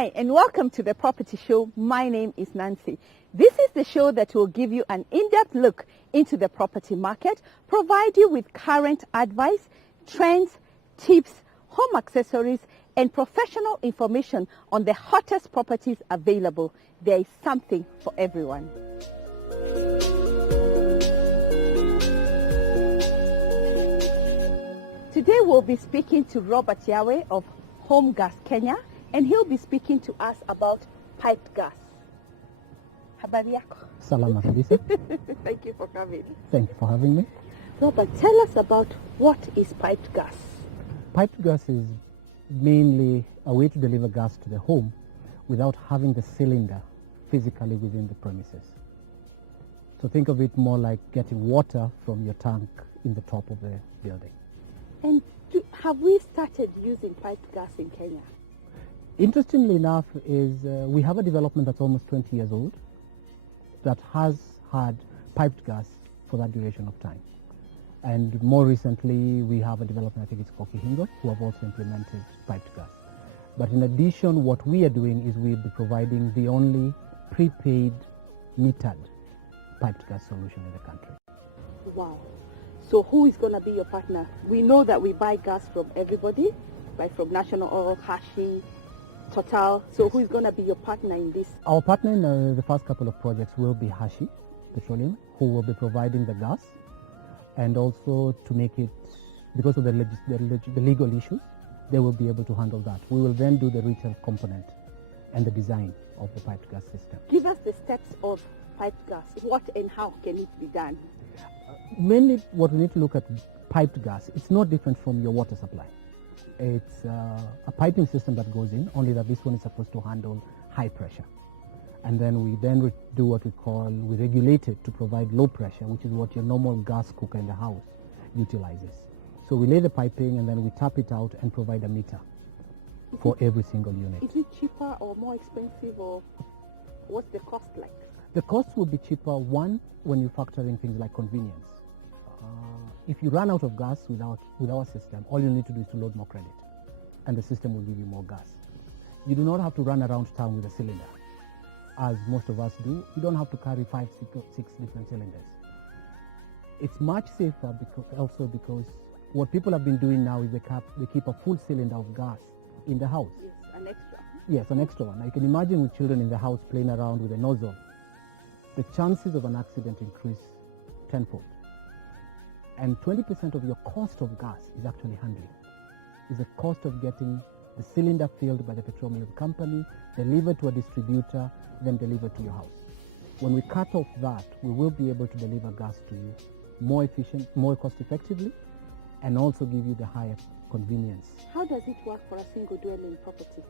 Hi and welcome to the Property Show. My name is Nancy. This is the show that will give you an in-depth look into the property market, provide you with current advice, trends, tips, home accessories, and professional information on the hottest properties available. There is something for everyone. Today we'll be speaking to Robert Yawe of Home Gas Kenya, and he'll be speaking to us about piped gas. Habari yako? Salama kabisa. Thank you for coming. Thank you for having me. Robert, tell us about what is piped gas. Piped gas is mainly a way to deliver gas to the home without having the cylinder physically within the premises. So think of it more like getting water from your tank in the top of the building. And have we started using piped gas in Kenya? Interestingly enough, we have a development that's almost 20 years old that has had piped gas for that duration of time. And more recently, we have a development, I think it's called Kihingo, who have also implemented piped gas. But in addition, what we are doing is we'll be providing the only prepaid metered piped gas solution in the country. Wow. So who is going to be your partner? We know that we buy gas from everybody, like from National Oil, Hashi, Total. So who is going to be your partner in this? Our partner in the first couple of projects will be Hashi Petroleum, who will be providing the gas, and also to make it, because of the legal issues, they will be able to handle that. We will then do the retail component and the design of the piped gas system. Give us the steps of piped gas. What and how can it be done? Mainly what we need to look at piped gas, it's not different from your water supply. It's a piping system that goes in, only that this one is supposed to handle high pressure. And then we do what we regulate it to provide low pressure, which is what your normal gas cooker in the house utilizes. So we lay the piping and then we tap it out and provide a meter for every single unit. Is it cheaper or more expensive, or what's the cost like? The cost will be cheaper, one, when you factor in things like convenience. If you run out of gas with our system, all you need to do is to load more credit, and the system will give you more gas. You do not have to run around town with a cylinder, as most of us do. You don't have to carry 5, 6 different cylinders. It's much safer because what people have been doing now is they keep a full cylinder of gas in the house. Yes, an extra. Yes, an extra one. Now you can imagine with children in the house playing around with a nozzle, the chances of an accident increase tenfold. And 20% of your cost of gas is actually handling. Is the cost of getting the cylinder filled by the petroleum company, delivered to a distributor, then delivered to your house. When we cut off that, we will be able to deliver gas to you more efficient, more cost effectively, and also give you the higher convenience. How does it work for a single dwelling property?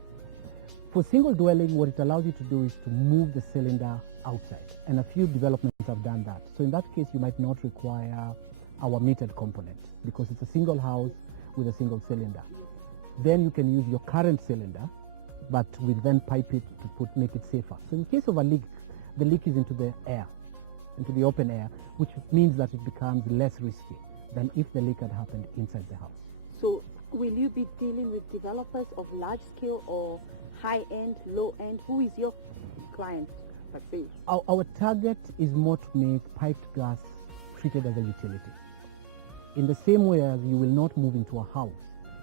For single dwelling, what it allows you to do is to move the cylinder outside, and a few developments have done that. So in that case, you might not require our metered component because it's a single house with a single cylinder. Then you can use your current cylinder, but we then pipe it to make it safer. So in case of a leak, the leak is into the air, into the open air, which means that it becomes less risky than if the leak had happened inside the house. So will you be dealing with developers of large scale or high end, low end? Who is your client, per se? Our target is more to make piped gas treated as a utility. In the same way as you will not move into a house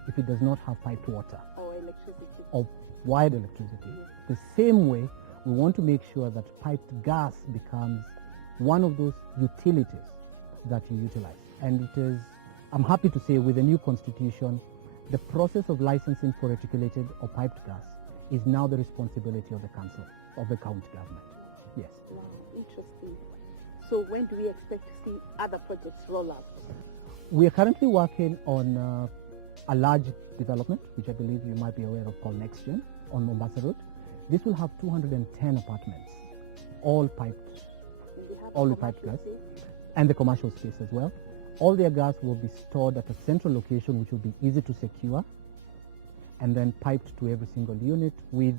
if it does not have piped water or electricity or wired electricity. The same way, we want to make sure that piped gas becomes one of those utilities that you utilize. And it is, I'm happy to say, with the new constitution, the process of licensing for reticulated or piped gas is now the responsibility of the council, of the county government. Yes. Wow, interesting. So when do we expect to see other projects roll out? We are currently working on a large development, which I believe you might be aware of, called Next Gen on Mombasa Road. This will have 210 apartments, all with piped gas, and the commercial space as well. All their gas will be stored at a central location, which will be easy to secure, and then piped to every single unit with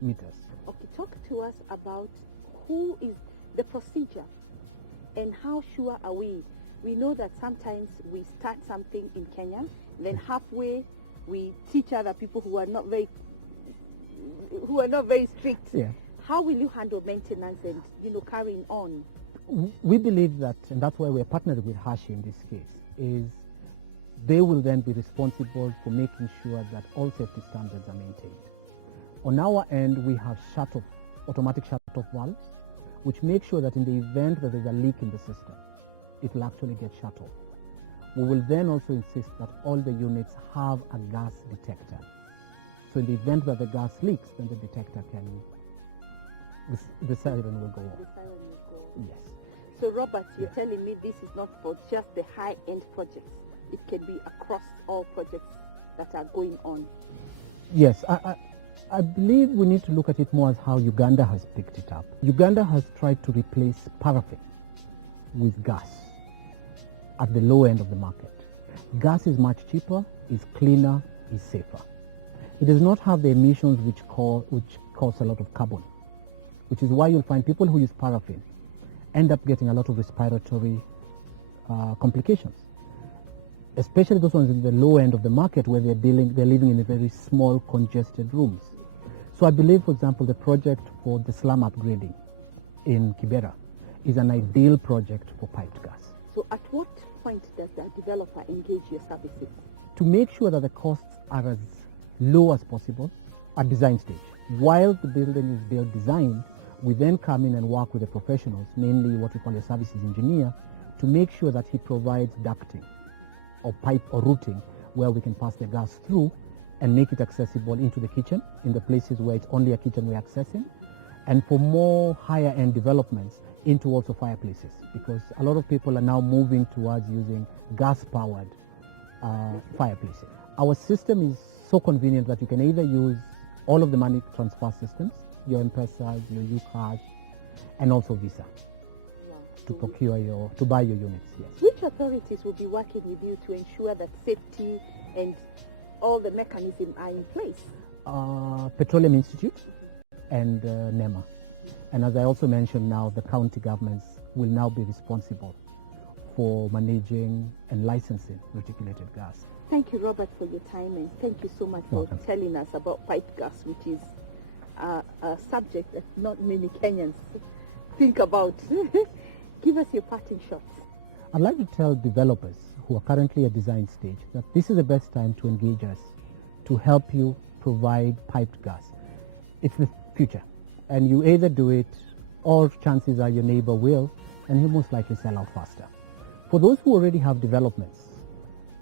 meters. Okay, talk to us about who is the procedure and how sure are we? We know that sometimes we start something in Kenya, then halfway we teach other people who are not very who are not very strict. Yeah. How will you handle maintenance and, carrying on? We believe that, and that's why we're partnering with Hashi in this case, is they will then be responsible for making sure that all safety standards are maintained. On our end, we have automatic shut-off valves, which make sure that in the event that there's a leak in the system, it will actually get shut off. We will then also insist that all the units have a gas detector. So in the event that the gas leaks, then the detector the siren will go off. The siren will go off. Yes. So Robert, you're telling me this is not for just the high-end projects. It can be across all projects that are going on. Yes, I believe we need to look at it more as how Uganda has picked it up. Uganda has tried to replace paraffin with gas at the low end of the market. Gas is much cheaper, is cleaner, is safer. It does not have the emissions which cause a lot of carbon, which is why you'll find people who use paraffin end up getting a lot of respiratory complications, especially those ones in the low end of the market where they're living in very small, congested rooms. So I believe, for example, the project for the slum upgrading in Kibera is an ideal project for piped gas. So at what point does the developer engage your services? To make sure that the costs are as low as possible at design stage. While the building is built designed, we then come in and work with the professionals, mainly what we call a services engineer, to make sure that he provides ducting or pipe or routing where we can pass the gas through and make it accessible into the kitchen in the places where it's only a kitchen we're accessing, and for more higher end developments into also fireplaces, because a lot of people are now moving towards using gas powered fireplaces. Our system is so convenient that you can either use all of the money transfer systems, your M-Pesa, your UCash, and also Visa, to buy your units. Yes. Which authorities will be working with you to ensure that safety and all the mechanisms are in place? Petroleum Institute and NEMA. And as I also mentioned now, the county governments will now be responsible for managing and licensing reticulated gas. Thank you, Robert, for your time, and thank you so much for telling us about piped gas, which is a subject that not many Kenyans think about. Give us your parting shots. I'd like to tell developers who are currently at design stage that this is the best time to engage us to help you provide piped gas. It's the future, and you either do it or chances are your neighbor will, and he'll most likely sell out faster. For those who already have developments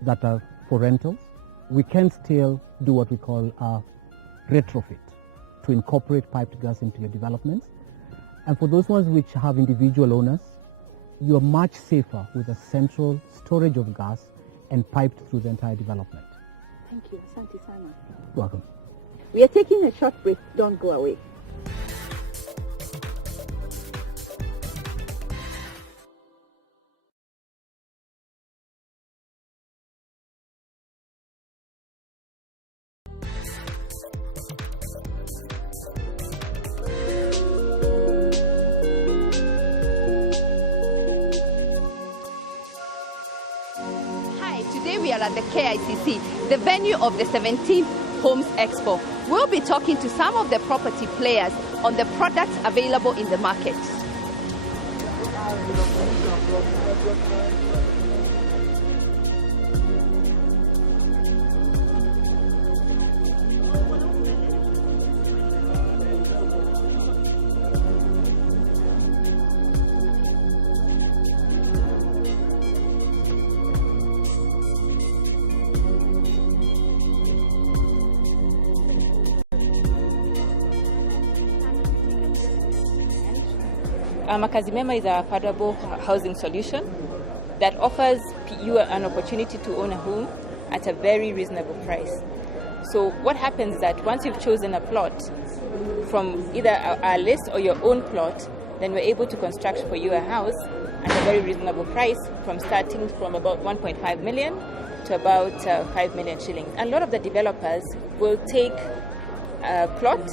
that are for rentals, we can still do what we call a retrofit to incorporate piped gas into your developments. And for those ones which have individual owners, you're much safer with a central storage of gas and piped through the entire development. Thank you. Asante sana. Welcome. We are taking a short break. Don't go away. Today we are at the KICC, the venue of the 17th Homes Expo. We'll be talking to some of the property players on the products available in the market. Makazi Mema is a affordable housing solution that offers you an opportunity to own a home at a very reasonable price. So what happens is that once you've chosen a plot from either our list or your own plot, then we're able to construct for you a house at a very reasonable price, starting from about 1.5 million to about 5 million shillings. A lot of the developers will take a plot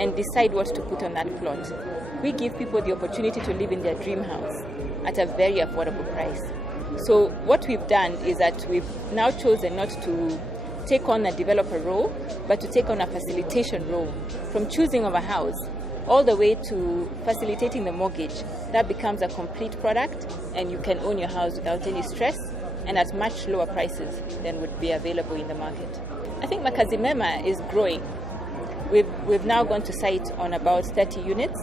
and decide what to put on that plot. We give people the opportunity to live in their dream house at a very affordable price. So what we've done is that we've now chosen not to take on a developer role, but to take on a facilitation role. From choosing of a house all the way to facilitating the mortgage, that becomes a complete product, and you can own your house without any stress and at much lower prices than would be available in the market. I think Makazi Mema is growing. We've now gone to site on about 30 units,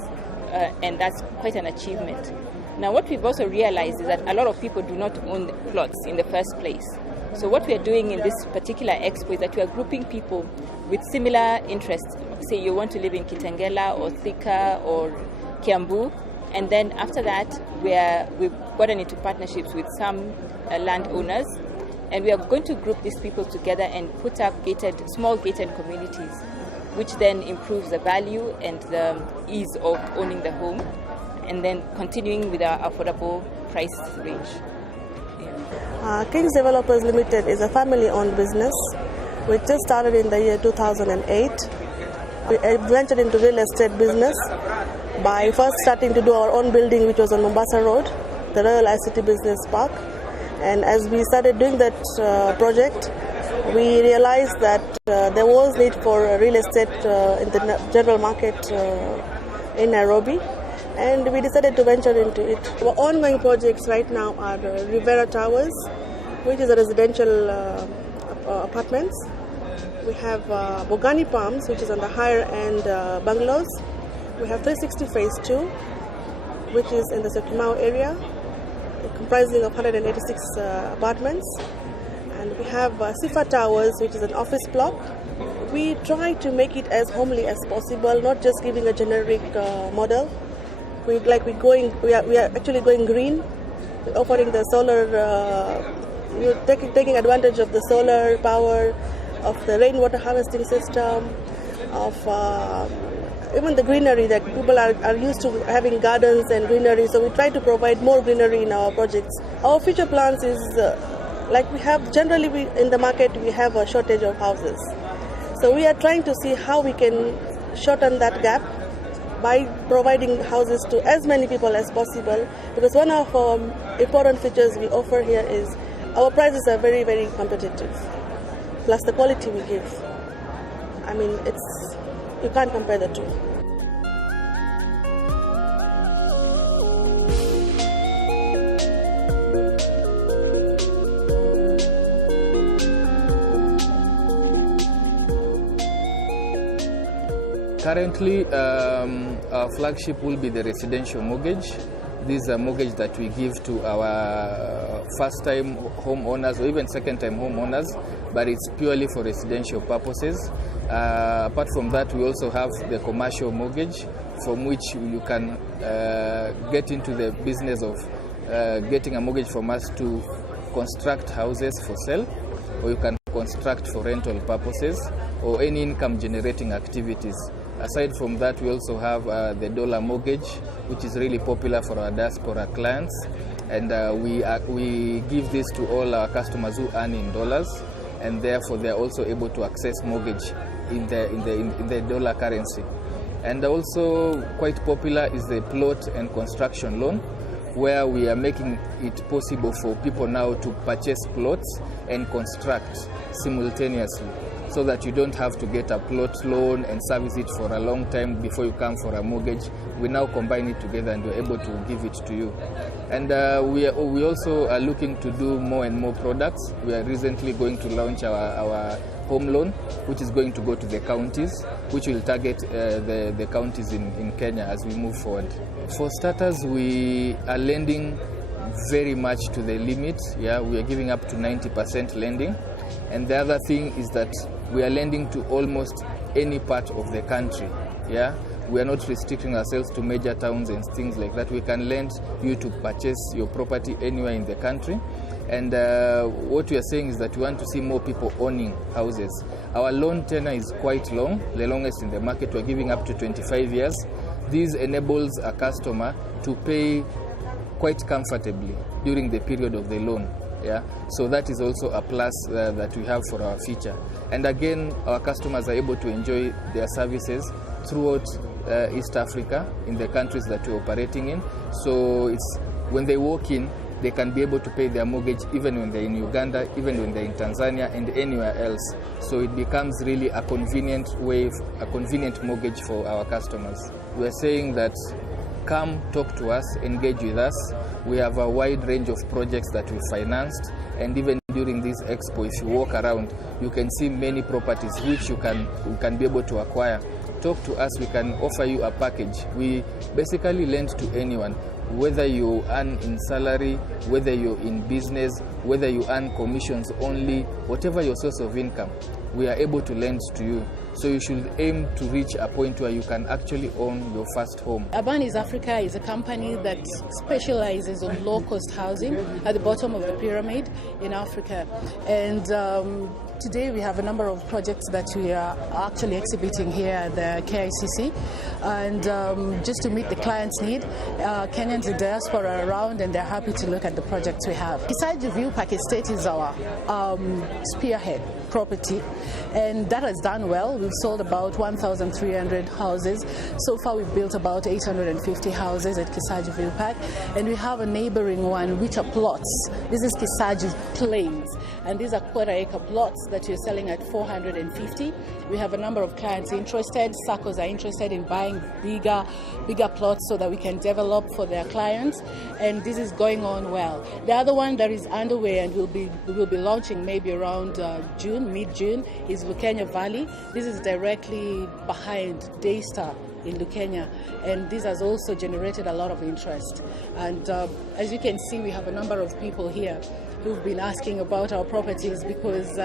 and that's quite an achievement. Now, what we've also realized is that a lot of people do not own plots in the first place. So what we are doing in this particular expo is that we are grouping people with similar interests. Say you want to live in Kitengela or Thika or Kiambu, and then after that we've gotten into partnerships with some landowners, and we are going to group these people together and put up small gated communities, which then improves the value and the ease of owning the home, and then continuing with our affordable price range. Kings Developers Limited is a family-owned business. We just started in the year 2008. We ventured into real estate business by first starting to do our own building, which was on Mombasa Road, the Royal ICT Business Park. And as we started doing that project, we realized that there was need for real estate in the general market in Nairobi, and we decided to venture into it. Our ongoing projects right now are Rivera Towers, which is a residential apartments. We have Bogani Palms, which is on the higher end bungalows. We have 360 Phase 2, which is in the Syokimau area, comprising of 186 apartments. And we have Sifa Towers, which is an office block. We try to make it as homely as possible, not just giving a generic model. We are actually going green. We're offering the solar, taking advantage of the solar power, of the rainwater harvesting system, of even the greenery that people are used to having gardens and greenery. So we try to provide more greenery in our projects. Our future plans is like we have generally in the market, we have a shortage of houses. So we are trying to see how we can shorten that gap by providing houses to as many people as possible, because one of our important features we offer here is our prices are very, very competitive, plus the quality we give. I mean, you can't compare the two. Currently, our flagship will be the residential mortgage. This is a mortgage that we give to our first-time homeowners or even second-time homeowners, but it's purely for residential purposes. Apart from that, we also have the commercial mortgage, from which you can get into the business of getting a mortgage from us to construct houses for sale, or you can construct for rental purposes or any income-generating activities. Aside from that, we also have the dollar mortgage, which is really popular for our diaspora clients, and we give this to all our customers who earn in dollars, and therefore they are also able to access mortgage in the dollar currency. And also quite popular is the plot and construction loan, where we are making it possible for people now to purchase plots and construct simultaneously, so that you don't have to get a plot loan and service it for a long time before you come for a mortgage. We now combine it together and we're able to give it to you. And we also are looking to do more and more products. We are recently going to launch our home loan, which is going to go to the counties, which will target the counties in Kenya as we move forward. For starters, we are lending very much to the limit. Yeah, we are giving up to 90% lending. And the other thing is that we are lending to almost any part of the country. Yeah, we are not restricting ourselves to major towns and things like that. We can lend you to purchase your property anywhere in the country. And what we are saying is that we want to see more people owning houses. Our loan tenure is quite long, the longest in the market. We're giving up to 25 years. This enables a customer to pay quite comfortably during the period of the loan. Yeah, so that is also a plus that we have for our future. And again, our customers are able to enjoy their services throughout East Africa in the countries that we're operating in. So it's when they walk in, they can be able to pay their mortgage even when they're in Uganda, even when they're in Tanzania, and anywhere else. So it becomes really a convenient way, a convenient mortgage for our customers. We're saying that come talk to us, engage with us. We have a wide range of projects that we financed, and even during this expo, if you walk around, you can see many properties which you can be able to acquire. Talk to us, we can offer you a package. We basically lend to anyone, whether you earn in salary, whether you're in business, whether you earn commissions only, whatever your source of income, we are able to lend to you. So you should aim to reach a point where you can actually own your first home. Urbanis Africa is a company that specializes on low-cost housing at the bottom of the pyramid in Africa. And today we have a number of projects that we are actually exhibiting here at the KICC. And just to meet the client's need, Kenyans in diaspora are around and they're happy to look at the projects we have. Kisaji View Park Estate is our spearhead property, and that has done well. We've sold about 1,300 houses. So far we've built about 850 houses at Kisaji View Park, and we have a neighboring one which are plots. This is Kisaji Plains, and these are quarter-acre plots that we're selling at 450. We have a number of clients interested. SACCOs are interested in buying bigger plots so that we can develop for their clients, and this is going on well. The other one that is underway and we will be launching maybe around mid-June, is Lukenya Valley. This is directly behind Daystar in Lukenya, and this has also generated a lot of interest. And as you can see, we have a number of people here who've been asking about our properties because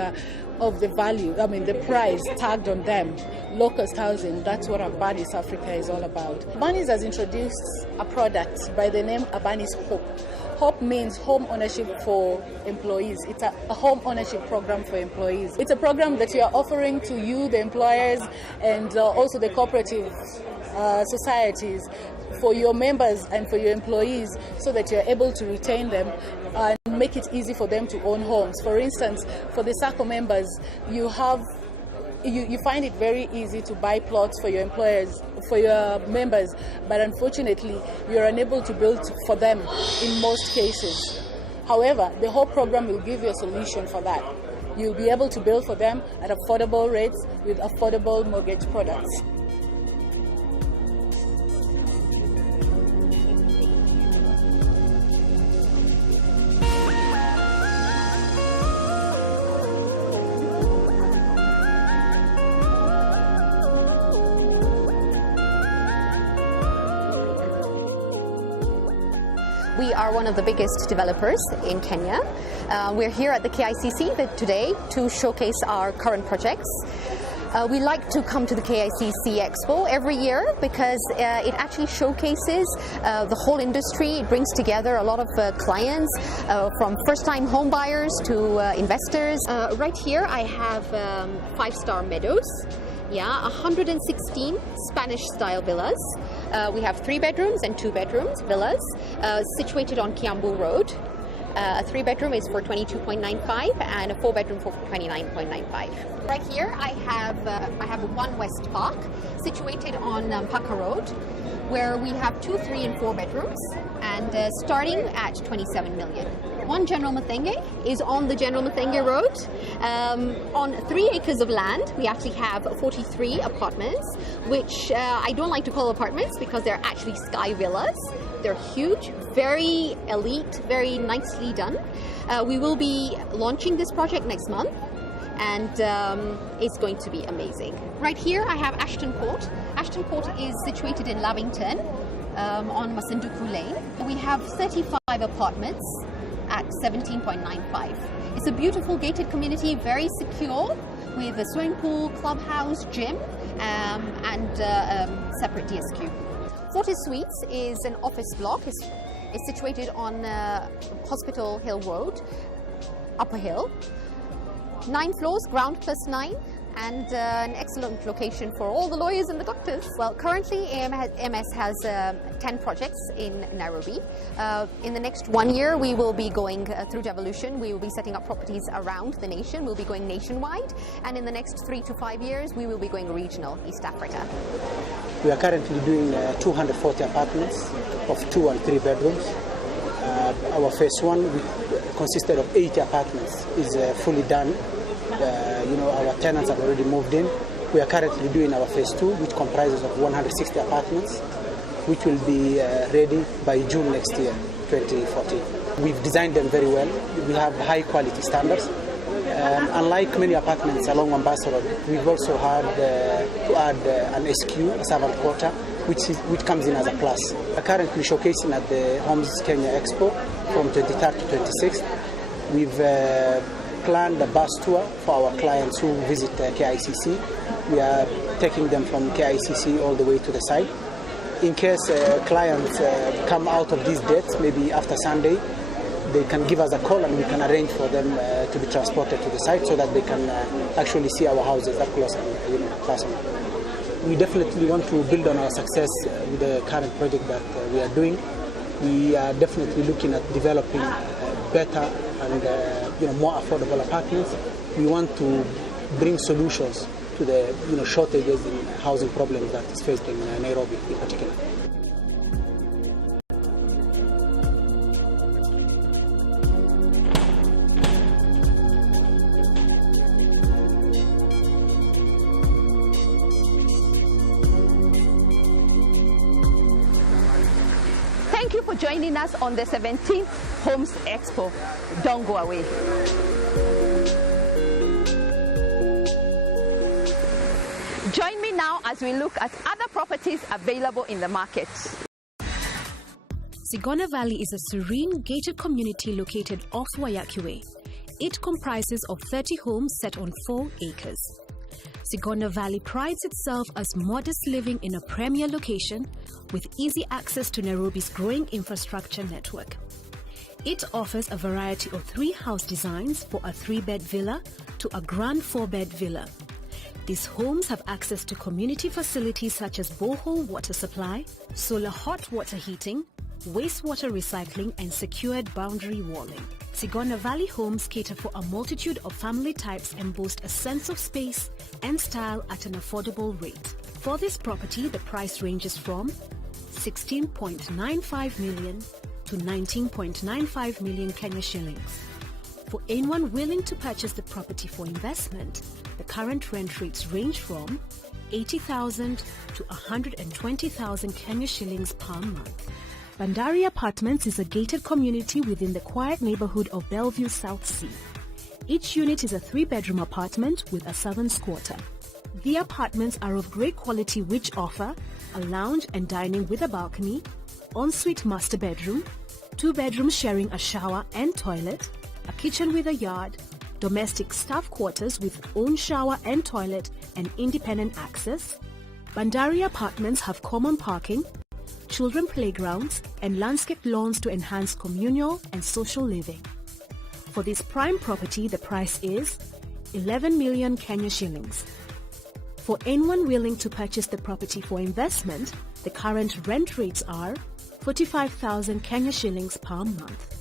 of the value, the price tagged on them. Low-cost housing, that's what Urbanis Africa is all about. Urbanis has introduced a product by the name Urbanis Hope. Hope means home ownership for employees. It's a home ownership program for employees. It's a program that you are offering to you, the employers, and also the cooperative societies for your members and for your employees, so that you're able to retain them and make it easy for them to own homes. For instance, for the SACCO members, you find it very easy to buy plots for your employers, for your members, but unfortunately you're unable to build for them in most cases. However, the whole program will give you a solution for that. You'll be able to build for them at affordable rates with affordable mortgage products. We are one of the biggest developers in Kenya. We're here at the KICC today to showcase our current projects. We like to come to the KICC Expo every year because it actually showcases the whole industry. It brings together a lot of clients, from first-time home buyers to investors. Right here I have 5-star meadows. 116 Spanish-style villas. We have 3 bedrooms and 2 bedrooms villas situated on Kiambu Road. A 3-bedroom is for 22.95 and a 4-bedroom for 29.95. Right here I have One West Park situated on Paka Road, where we have 2, 3 and 4 bedrooms, and starting at 27 million. One General Mathenge is on the General Mathenge Road. On 3 acres of land, we actually have 43 apartments, which I don't like to call apartments because they're actually sky villas. They're huge, very elite, very nicely done. We will be launching this project next month, and it's going to be amazing. Right here I have Ashton Court. Ashton Court is situated in Lavington on Masanduku Lane. We have 35 apartments at 17.95. It's a beautiful gated community, very secure, with a swimming pool, clubhouse, gym, and separate DSQ. Fortis Suites is an office block. It's situated on Hospital Hill Road, Upper Hill. 9 floors, ground plus 9, and an excellent location for all the lawyers and the doctors. Well, currently MS has 10 projects in Nairobi. In the next 1 year, we will be going through devolution. We will be setting up properties around the nation. We'll be going nationwide. And in the next 3 to 5 years, we will be going regional, East Africa. We are currently doing 240 apartments of 2 and 3 bedrooms. Our phase 1 consisted of 80 apartments, is fully done. Our tenants have already moved in. We are currently doing our phase 2, which comprises of 160 apartments, which will be ready by June next year, 2014. We've designed them very well. We have high quality standards. Unlike many apartments along Mombasa Road, we've also had to add an SQ, a servant quarter, which comes in as a plus. We're currently showcasing at the Homes Kenya Expo from 23rd to 26th. We've planned a bus tour for our clients who visit KICC. We are taking them from KICC all the way to the site. In case clients come out of these dates, maybe after Sunday, they can give us a call and we can arrange for them to be transported to the site so that they can actually see our houses up close and personal. We definitely want to build on our success with the current project that we are doing. We are definitely looking at developing better and more affordable apartments. We want to bring solutions to the shortages in housing problems that is faced in Nairobi in particular. Thank you for joining us on the 17th Homes Expo. Don't go away. Join me now as we look at other properties available in the market. Sigona Valley is a serene, gated community located off Waiyaki Way. It comprises of 30 homes set on 4 acres. Sigona Valley prides itself as modest living in a premier location with easy access to Nairobi's growing infrastructure network. It offers a variety of 3 house designs for a 3-bed villa to a grand 4-bed villa. These homes have access to community facilities such as borehole water supply, solar hot water heating, wastewater recycling and secured boundary walling. Sigona Valley homes cater for a multitude of family types and boast a sense of space and style at an affordable rate. For this property, the price ranges from 16.95 million to 19.95 million Kenya shillings. For anyone willing to purchase the property for investment, the current rent rates range from 80,000 to 120,000 Kenya shillings per month. Bandari Apartments is a gated community within the quiet neighborhood of Bellevue South Sea. Each unit is a 3-bedroom apartment with a servant's quarter. The apartments are of great quality which offer a lounge and dining with a balcony, ensuite master bedroom, 2 bedrooms sharing a shower and toilet, a kitchen with a yard, domestic staff quarters with own shower and toilet and independent access. Bandari Apartments have common parking, children playgrounds and landscaped lawns to enhance communal and social living. For this prime property, the price is 11 million Kenya shillings. For anyone willing to purchase the property for investment, the current rent rates are 45,000 Kenya shillings per month.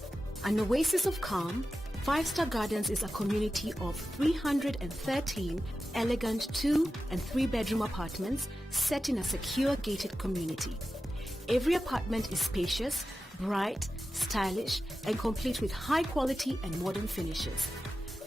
An oasis of calm, 5-Star Gardens is a community of 313 elegant 2- and 3-bedroom apartments set in a secure gated community. Every apartment is spacious, bright, stylish, and complete with high quality and modern finishes.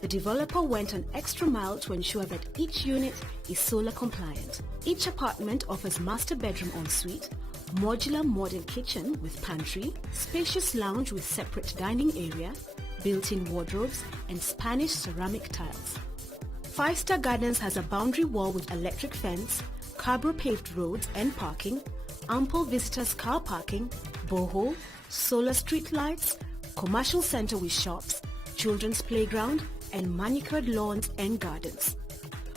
The developer went an extra mile to ensure that each unit is solar compliant. Each apartment offers master bedroom ensuite, modular modern kitchen with pantry, spacious lounge with separate dining area, built-in wardrobes, and Spanish ceramic tiles. 5-Star Gardens has a boundary wall with electric fence, Cabro paved roads and parking, ample visitors car parking, borehole, solar street lights, commercial center with shops, children's playground, and manicured lawns and gardens.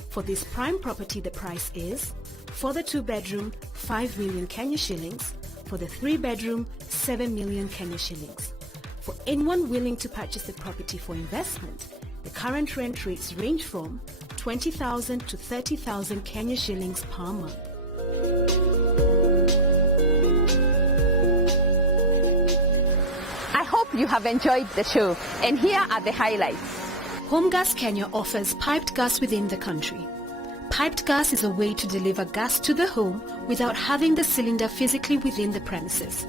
For this prime property, the price is, for the 2-bedroom, 5 million Kenya shillings, for the 3-bedroom, 7 million Kenya shillings. For anyone willing to purchase the property for investment, the current rent rates range from 20,000 to 30,000 Kenya shillings per month. I hope you have enjoyed the show, and here are the highlights. Home Gas Kenya offers piped gas within the country. Piped gas is a way to deliver gas to the home without having the cylinder physically within the premises.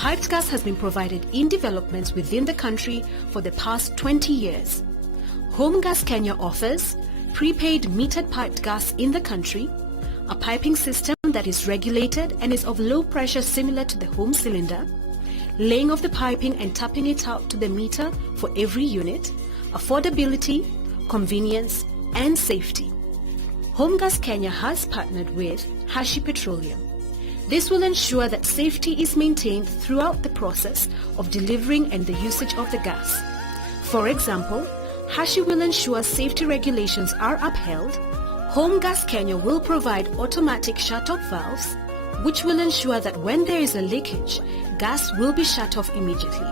Piped gas has been provided in developments within the country for the past 20 years. Home Gas Kenya offers prepaid metered piped gas in the country, a piping system that is regulated and is of low pressure similar to the home cylinder, laying of the piping and tapping it out to the meter for every unit, affordability, convenience and safety. Home Gas Kenya has partnered with Hashi Petroleum. This will ensure that safety is maintained throughout the process of delivering and the usage of the gas. For example, Hashi will ensure safety regulations are upheld. Home Gas Kenya will provide automatic shut-off valves, which will ensure that when there is a leakage, gas will be shut off immediately.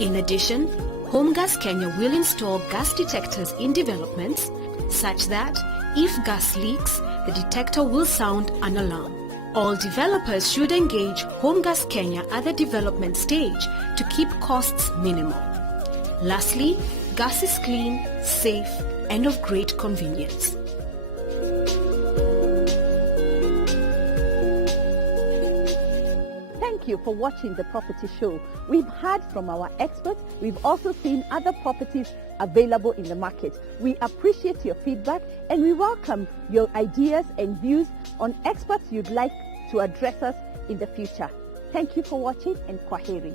In addition, Home Gas Kenya will install gas detectors in developments such that if gas leaks, the detector will sound an alarm. All developers should engage Home Gas Kenya at the development stage to keep costs minimal. Lastly, gas is clean, safe, and of great convenience. Thank you for watching the property show. We've heard from our experts. We've also seen other properties available in the market. We appreciate your feedback and we welcome your ideas and views on experts you'd like to address us in the future. Thank you for watching and kwaheri.